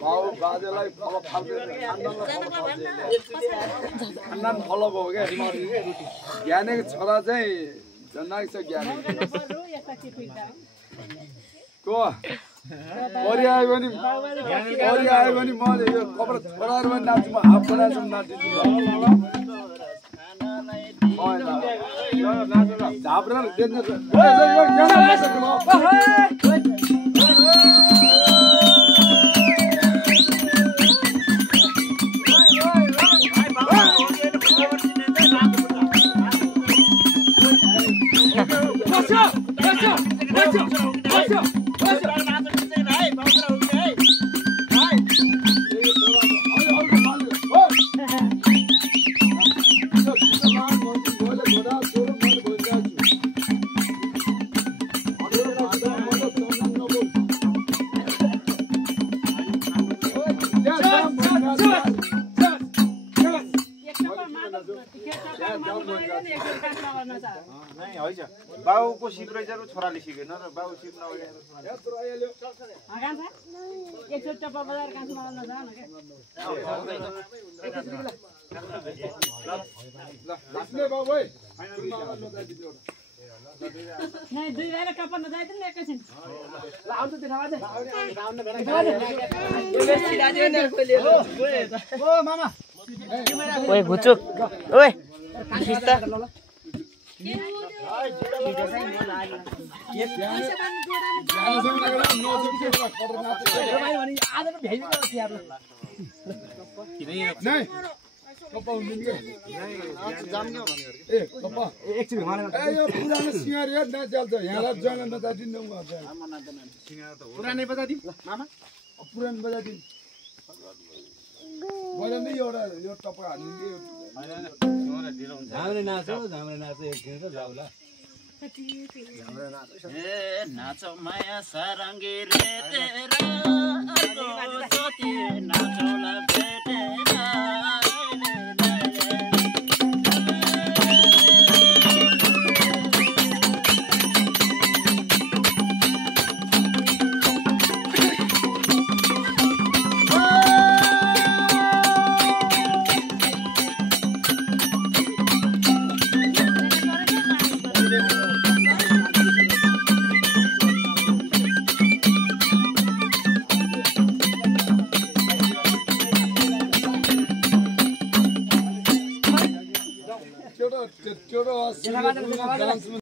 बाउ बाजेलाई फलो फाल्दै खानदान फलो भयो क्या ज्ञानेको छोरा चाहिँ जन्नाको छ ज्ञाने को परि आयो भने म यो कपडा छोराहरू पनि नाच्छु म हाफ बनाएको नाच्छु झाप्रा बाउको सिप रहेछ र छोराले सिकेन र बाउ सिप ओए भुचुक ओए खिस्ता पुरानै बजादिन मामा पुरानो बजादिन मैले नि एउटा यो टपा हाल्नु झाम्रे नाचो एकछिन त जाउला नाचो माया सारंगी रे तेरा सोती नाचोला बेटेरा Choro